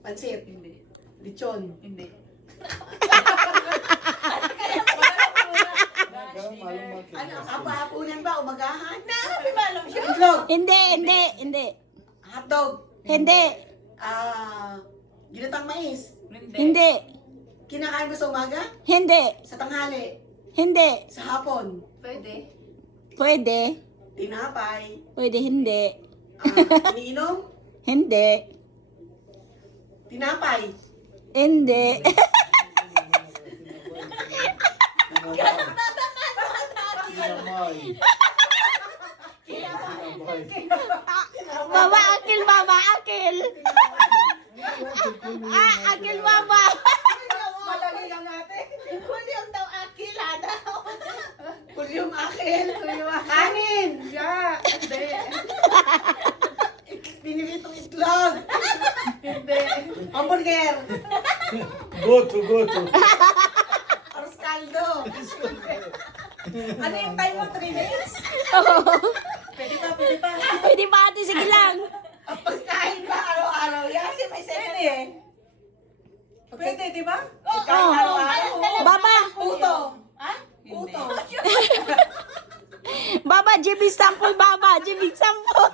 Pansit. Hindi. Lechon. Hindi. Ano? Hapunan ba? Umagahan? Nakakapi ba alam siya? Itlog. Hindi. Hotdog. Hindi. Ginatang mais. Hindi. Kinakain mo sa umaga? Hindi. Sa tanghali? Hindi. Sa hapon? Pwede. Pwede. Tinapay? Pwede hindi. Iniinom? Hindi. Tinapay? Hindi. Baba, akil, baba, akil. Akil, baba. Malagi lang natin. Kulyum daw akil, ada. Kulyum akil. Kanin. Siya. Hindi. Piniritong itlog. Hindi. Hamburger. Goto. Arroz caldo. Ano yung time mo? 3 minutes? Pwede pa. Pwede ba ate, sige lang. Ang pagkain ba araw-araw yan? Kasi may 7 eh. Pwede, di ba? Pagkain araw-araw. Baba. Puto. Ha? Puto. Baba, Jimmy sample, baba. Jimmy sample.